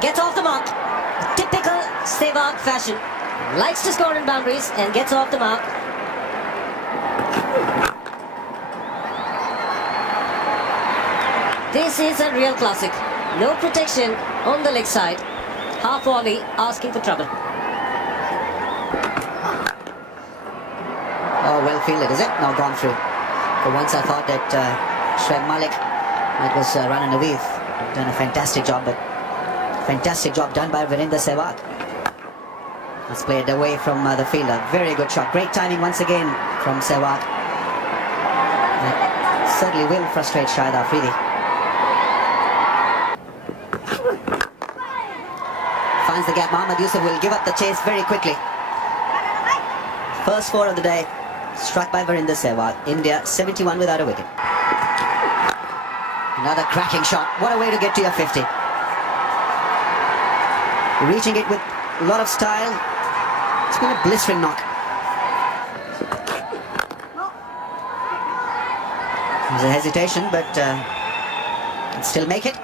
Gets off the mark. Typical Sehwag fashion. Likes to score in boundaries and gets off the mark. This is a real classic. No protection on the leg side. Half volley asking for trouble. Oh, well fielded, is it? No, gone through. For once I thought that Soiab was running away. Done a fantastic job, but fantastic job done by Virender Sehwag. It's played away from the fielder. Very good shot. Great timing once again from Sehwag. That certainly will frustrate Shahid Afridi. Finds the gap. Mohammad Yusuf will give up the chase very quickly. First 4 of the day struck by Virender Sehwag. India 71 without a wicket. Another cracking shot. What a way to get to your 50. Reaching it with a lot of style. It's been a blistering knock. There's a hesitation, but can still make it.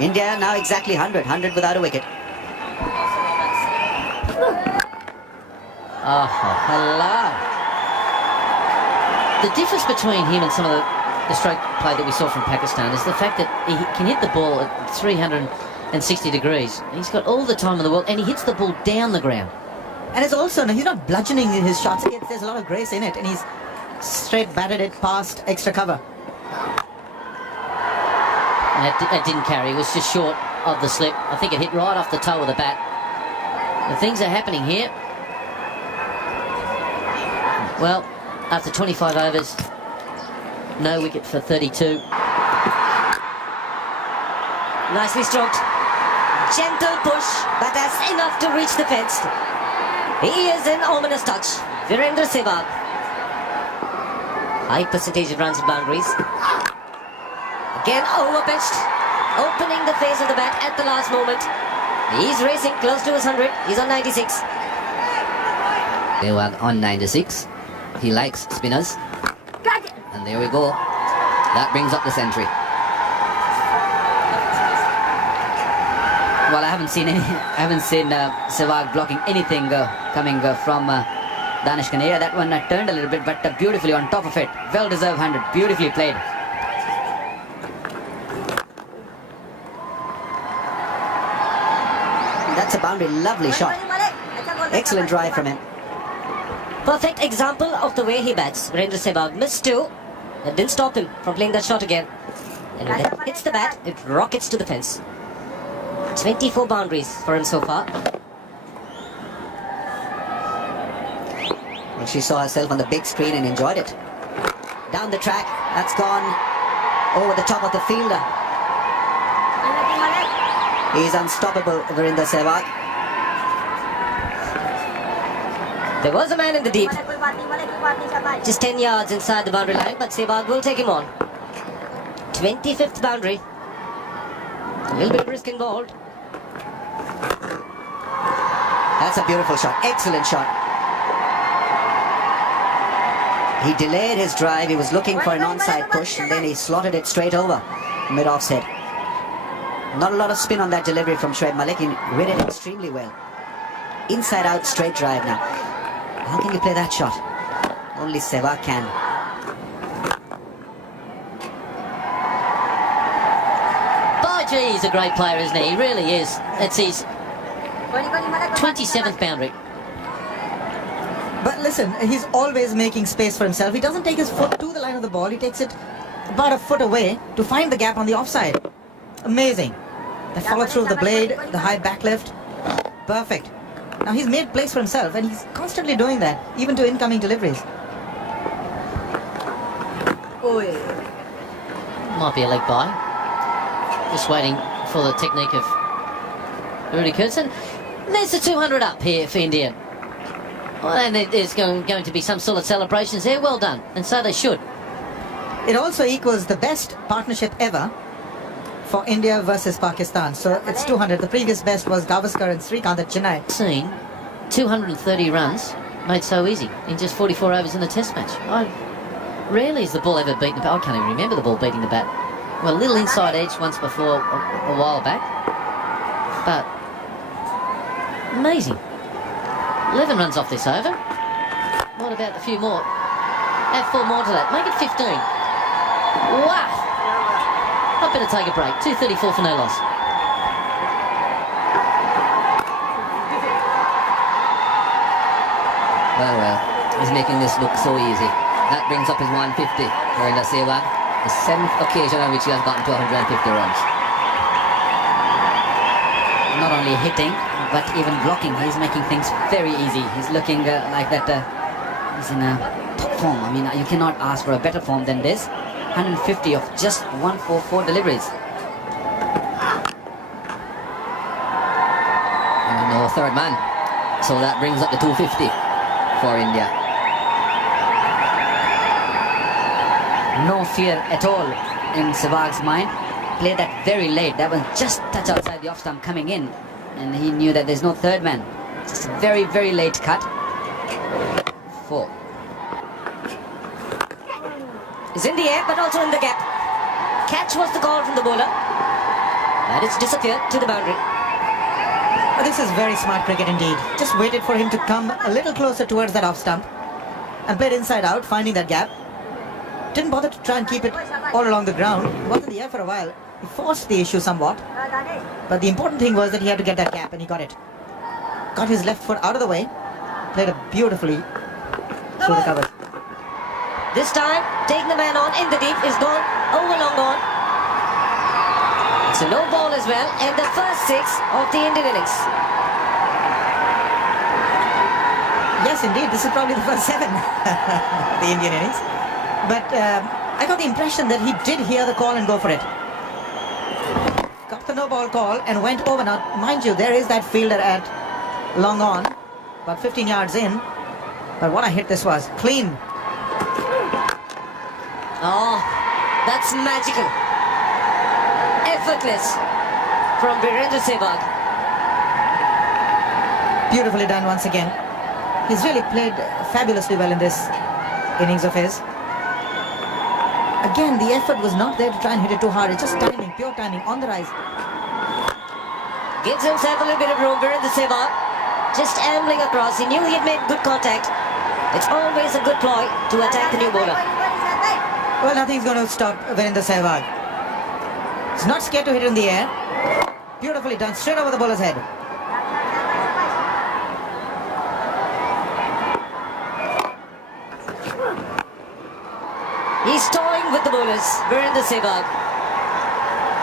India now exactly 100. 100 without a wicket. Oh, hello. The difference between him and some of the stroke play that we saw from Pakistan is the fact that he can hit the ball at 360 degrees. He's got all the time in the world, and he hits the ball down the ground. And it's also, he's not bludgeoning his shots. There's a lot of grace in it, and he's straight batted it past extra cover. That didn't carry. It was just short of the slip. I think it hit right off the toe of the bat. The things are happening here. Well, after 25 overs, no wicket for 32. Nicely stroked. Gentle push, but that's enough to reach the fence. He is an ominous touch. Virender Sehwag. High percentage of runs and boundaries. Again overpitched. Opening the face of the bat at the last moment. He's racing close to his 100. He's on 96. Sehwag on 96. He likes spinners. And there we go. That brings up the century. Well, I haven't seen Sehwag blocking anything coming from Danish Kaneria. That one turned a little bit, but beautifully on top of it. Well-deserved 100. Beautifully played. That's a boundary. Lovely shot. Excellent drive from him. Perfect example of the way he bats. Virender Sehwag missed 2. That didn't stop him from playing that shot again. And when it hits the bat, it rockets to the fence. 24 boundaries for him so far. Well, she saw herself on the big screen and enjoyed it. Down the track, that's gone over the top of the fielder. He's unstoppable, Virender Sehwag. There was a man in the deep. Just 10 yards inside the boundary line, but Sehwag will take him on. 25th boundary. A little bit of risk involved. That's a beautiful shot. Excellent shot. He delayed his drive. He was looking for an onside push, and then he slotted it straight over mid-offset. Not a lot of spin on that delivery from Shoaib Malik. He read it extremely well. Inside out straight drive now. How can you play that shot? Only Sehwag can. By gee, he's a great player, isn't he? He really is. It's his 27th boundary. But listen, he's always making space for himself. He doesn't take his foot to the line of the ball. He takes it about a foot away to find the gap on the offside. Amazing. The follow through of the blade, the high back lift. Perfect. Now he's made place for himself, and he's constantly doing that, even to incoming deliveries. Might be a leg by. Just waiting for the technique of Rudy Kurtzen. There's the 200 up here for India. Well, and there's going to be some sort of celebrations there. Well done, and so they should. It also equals the best partnership ever for India versus Pakistan. So it's 200. The previous best was Gavaskar and Srikanth at Chennai. Seen 230 runs made so easy in just 44 overs in the test match. Rarely has the ball ever beaten the bat. I can't even remember the ball beating the bat. Well, a little inside edge once before a while back. But amazing. 11 runs off this over. What about a few more? Add 4 more to that. Make it 15. Wow. I better take a break. 234 for no loss. Well, he's making this look so easy. That brings up his 150 for the Sehwag, the 7th occasion on which he has gotten to 150 runs. Not only hitting, but even blocking. He's making things very easy. He's looking like that he's in a top form. I mean, you cannot ask for a better form than this. 150 of just 144 deliveries. And no third man. So that brings up the 250 for India. No fear at all in Sehwag's mind. Played that very late. That was just touch outside the off stump coming in. And he knew that there's no third man. Just a very, very late cut. 4. Is in the air, but also in the gap. Catch was the call from the bowler. But it's disappeared to the boundary. This is very smart cricket indeed. Just waited for him to come a little closer towards that off stump and played inside out, finding that gap. Didn't bother to try and keep it all along the ground. Was in the air for a while. He forced the issue somewhat. But the important thing was that he had to get that gap, and he got it. Got his left foot out of the way. Played it beautifully through the covers. This time, taking the man on in the deep is gone. Over long gone. It's a no ball as well, and the first 6 of the Indian innings. Yes, indeed. This is probably the first 7 of the Indian innings. But I got the impression that he did hear the call and go for it. Got the no ball call and went over. Now, mind you, there is that fielder at long on, about 15 yards in. But what a hit this was. Clean. Oh, that's magical. Effortless from Virendra Sehwag. Beautifully done once again. He's really played fabulously well in this innings of his. Again, the effort was not there to try and hit it too hard. It's just timing, pure timing, on the rise. Gives himself a little bit of room. Virendra Sehwag just ambling across. He knew he had made good contact. It's always a good ploy to attack the new bowler. Well, nothing's going to stop Virendra Sehwag. He's not scared to hit it in the air. Beautifully done, straight over the bowler's head. He's toying with the bowlers. Virendra Sehwag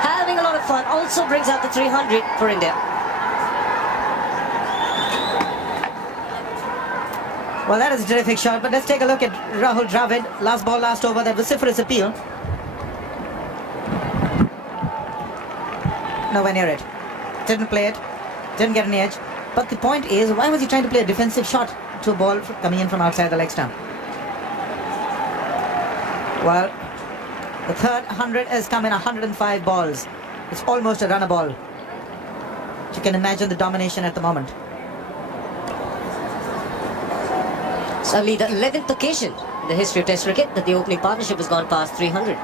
having a lot of fun. Also brings out the 300 for India. Well, that is a terrific shot, but let's take a look at Rahul Dravid. Last ball, last over, that vociferous appeal. Nowhere near it. Didn't play it. Didn't get an edge. But the point is, why was he trying to play a defensive shot to a ball coming in from outside the leg stump? Well, the third 100 has come in 105 balls. It's almost a runner ball. You can imagine the domination at the moment. It's only the 11th occasion in the history of Test cricket that the opening partnership has gone past 300.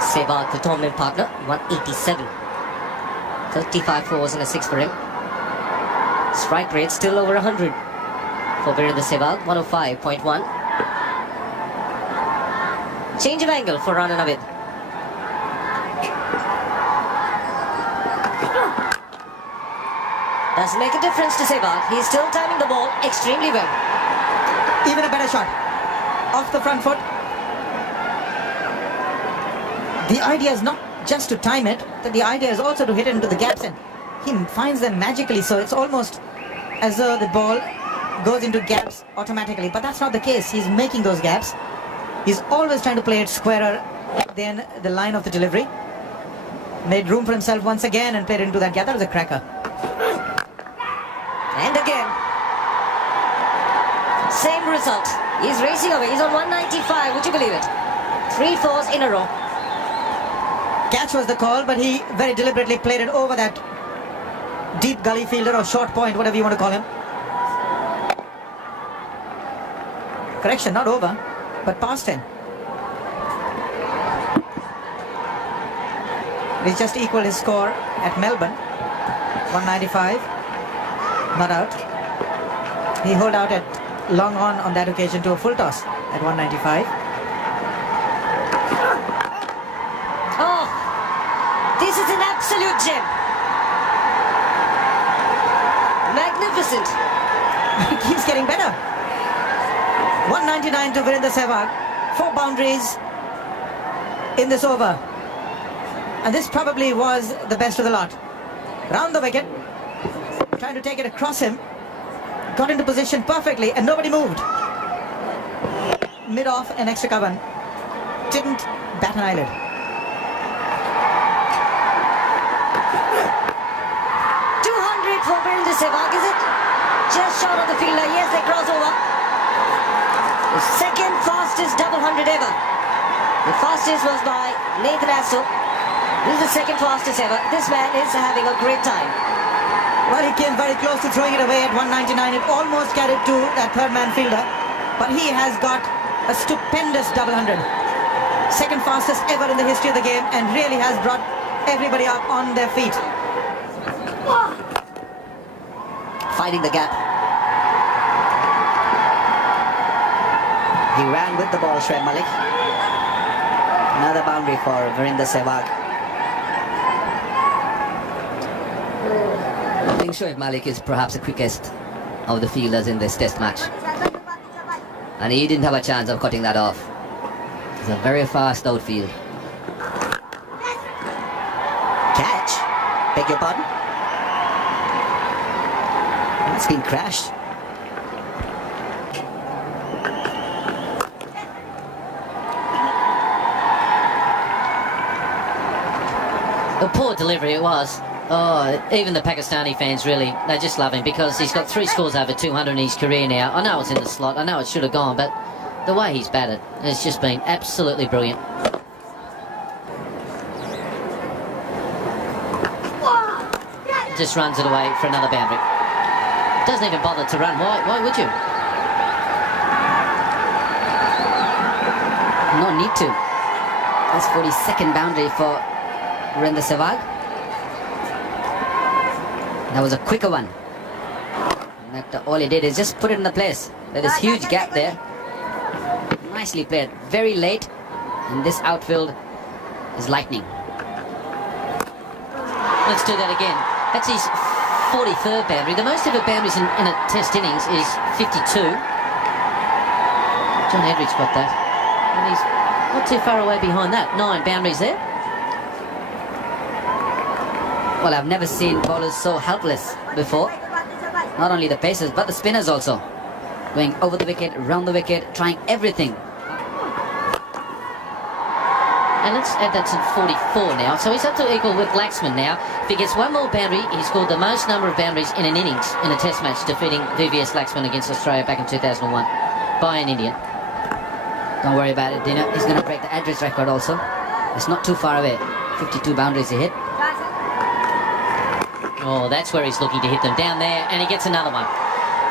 Sehwag, the tournament partner, 187. 35 fours and a 6 for him. Strike rate still over 100 for Virendra Sehwag, 105.1. Change of angle for Rana Navid. Doesn't make a difference to Sehwag. He's still timing the ball extremely well. Even a better shot. Off the front foot. The idea is not just to time it, but the idea is also to hit it into the gaps, and he finds them magically, so it's almost as though the ball goes into gaps automatically, but that's not the case. He's making those gaps. He's always trying to play it squarer than the line of the delivery. Made room for himself once again and played into that gap. That was a cracker. And again, same result. He's racing away. He's on 195, would you believe it? 3 fours in a row. Catch was the call, but he very deliberately played it over that deep gully fielder or short point, whatever you want to call him. Correction, not over, but past him. He's just equaled his score at Melbourne. 195. Not out. He holed out at long on that occasion to a full toss at 195. Oh, this is an absolute gem. Magnificent. It keeps getting better. 199 to Virender Sehwag. 4 boundaries in this over. And this probably was the best of the lot. Round the wicket. Trying to take it across him. Got into position perfectly and nobody moved. Mid-off and extra cover. Didn't bat an eyelid. For Virender Sehwag, is it? Just short of the fielder. Yes, they cross over. The second fastest double hundred ever. The fastest was by Nathan Assel. This is the second fastest ever. This man is having a great time. Well, he came very close to throwing it away at 199. It almost carried to that third man fielder. But he has got a stupendous double hundred. Second fastest ever in the history of the game and really has brought everybody up on their feet. Finding the gap. He ran with the ball, Shoaib Malik. Another boundary for Virender Sehwag. I think Soiab Malik is perhaps the quickest of the fielders in this test match. And he didn't have a chance of cutting that off. It's a very fast outfield. Catch. Beg your pardon? It's been crashed. A poor delivery it was. Oh, even the Pakistani fans really, they just love him because he's got 3 scores over 200 in his career now. I know it's in the slot, I know it should have gone, but the way he's batted has just been absolutely brilliant. Just runs it away for another boundary. Doesn't even bother to run. Why would you? No need to. That's 42nd boundary for Virender Sehwag. That was a quicker one. All he did is just put it in the place. There's this huge gap there. Nicely played. Very late. And this outfield is lightning. Let's do that again. That's his 43rd boundary. The most ever boundaries in a test innings is 52. John Edridge got that. And he's not too far away behind that. 9 boundaries there. Well, I've never seen bowlers so helpless before. Not only the pacers, but the spinners also. Going over the wicket, round the wicket, trying everything. And let's add that to 44 now. So he's up to equal with Laxman now. If he gets one more boundary, he scored the most number of boundaries in an innings in a test match, defeating VVS Laxman against Australia back in 2001 by an Indian. Don't worry about it, Dina. He's going to break the Edridge record also. It's not too far away. 52 boundaries he hit. Oh, that's where he's looking to hit them, down there, and he gets another one.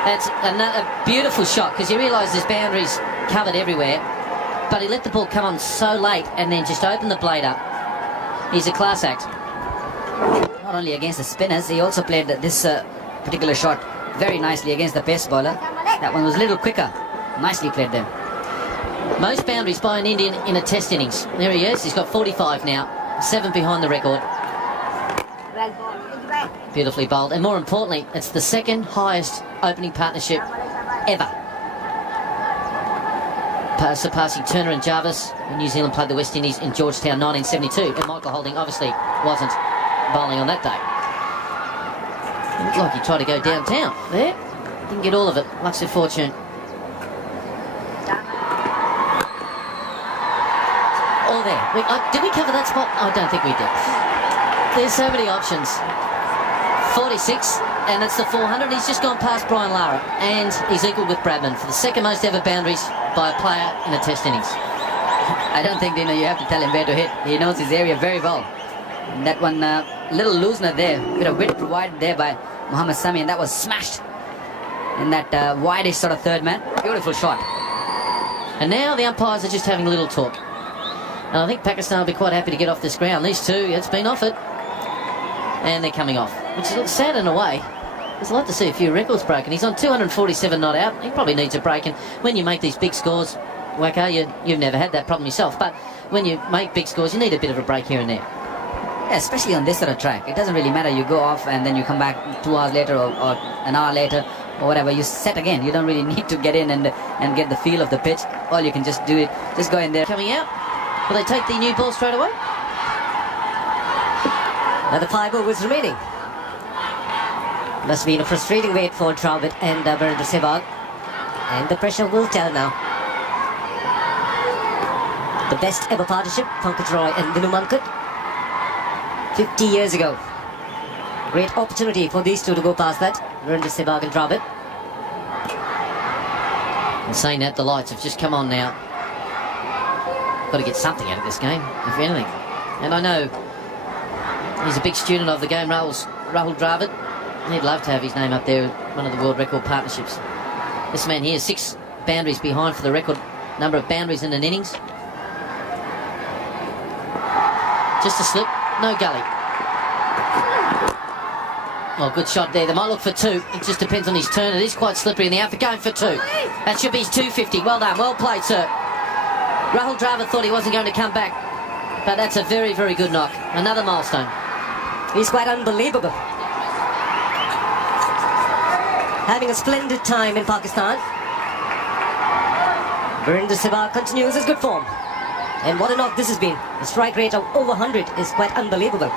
That's another beautiful shot, because you realise there's boundaries covered everywhere, but he let the ball come on so late and then just opened the blade up. He's a class act. Not only against the spinners, he also played this particular shot very nicely against the pace bowler. That one was a little quicker. Nicely played them. Most boundaries by an Indian in a test innings. There he is, he's got 45 now, 7 behind the record. Beautifully bowled, and more importantly, it's the second highest opening partnership ever. Surpassing Turner and Jarvis when New Zealand played the West Indies in Georgetown 1972, and Michael Holding obviously wasn't bowling on that day. It looked like he tried to go downtown there, didn't get all of it, luck's of fortune. Oh, there. Did we cover that spot? I don't think we did. There's so many options. 46, and that's the 400. He's just gone past Brian Lara, and he's equal with Bradman for the second most ever boundaries by a player in a test innings. I don't think, Dina, you have to tell him where to hit. He knows his area very well. And that one, little loosener there, bit of width provided there by Mohammad Sami, and that was smashed in that wideish sort of third man. Beautiful shot. And now the umpires are just having a little talk. And I think Pakistan will be quite happy to get off this ground. These two, it's been offered. And they're coming off, which is sad in a way. There's a lot to see a few records broken. He's on 247 not out. He probably needs a break. And when you make these big scores, Waka, you've never had that problem yourself. But when you make big scores, you need a bit of a break here and there. Yeah, especially on this sort of track. It doesn't really matter. You go off and then you come back 2 hours later or an hour later or whatever. You set again. You don't really need to get in and get the feel of the pitch. All you can just do it. Just go in there. Coming out. Will they take the new ball straight away? Another 5 overs remaining. Must have been a frustrating wait for Dravid and Sehwag. And the pressure will tell now. The best ever partnership, Pankaj Roy and Vinu Mankad. 50 years ago. Great opportunity for these two to go past that. Sehwag and Dravid. And saying that, the lights have just come on now. Got to get something out of this game, if anything. And I know he's a big student of the game, Rahul Dravid. He'd love to have his name up there with one of the world record partnerships. This man here, 6 boundaries behind for the record number of boundaries in an innings. Just a slip, no gully. Oh, good shot there. They might look for 2. It just depends on his turn. It is quite slippery in the outfield. Going for 2. That should be his 250. Well done. Well played, sir. Rahul Dravid thought he wasn't going to come back. But that's a very, very good knock. Another milestone. He's quite unbelievable. Having a splendid time in Pakistan. Sehwag continues his good form. And what a knock this has been. The strike rate of over 100 is quite unbelievable.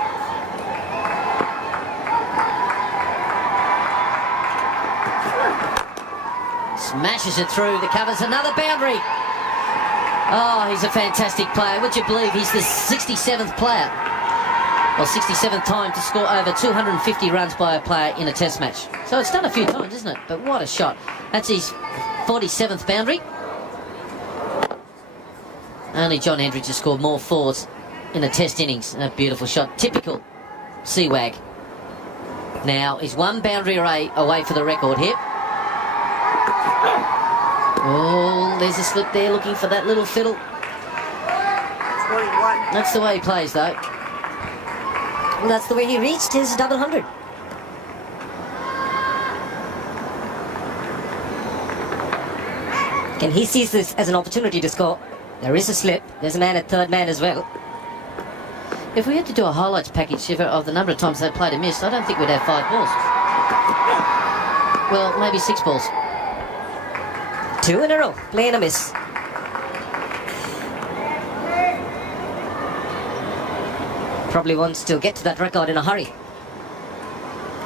Smashes it through. The covers another boundary. Oh, he's a fantastic player. Would you believe he's the 67th player? Well, 67th time to score over 250 runs by a player in a test match. So it's done a few times, isn't it? But what a shot. That's his 47th boundary. Only John Hendricks has scored more 4s in a test innings. A beautiful shot. Typical Sehwag. Now he's 1 boundary away for the record here. Oh, there's a slip there looking for that little fiddle. That's the way he plays, though. And that's the way he reached his double 100. And he sees this as an opportunity to score. There is a slip. There's a man at third man as well. If we had to do a highlights package, Shiver, of the number of times they played a miss, I don't think we'd have 5 balls. Well, maybe 6 balls. 2 in a row, playing a miss. Probably wants to get to that record in a hurry.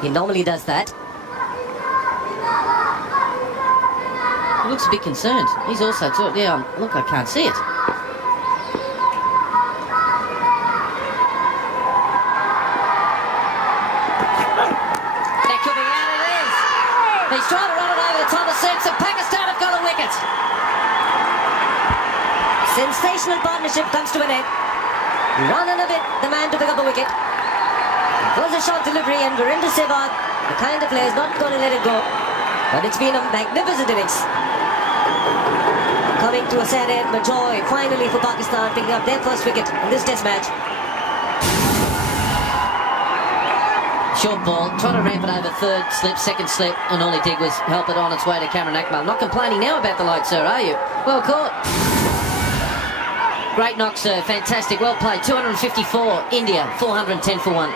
He normally does that. He looks a bit concerned. He's also too. Yeah, look, I can't see it. That could be out. It is. He's trying to run it over the top of six, and Pakistan have got a wicket. Sensational partnership comes to an end. Run in a bit, the man to pick up the wicket. It was a short delivery, and Sehwag, the kind of player, is not going to let it go. But it's been a magnificent innings. Coming to a sad end, but joy finally for Pakistan picking up their first wicket in this test match. Short ball, trying to ramp it over 3rd slip, 2nd slip, and all he did was help it on its way to Cameron Akmal. Not complaining now about the light, sir, are you? Well caught. Great knock, sir. Fantastic. Well played. 254. India, 410 for 1.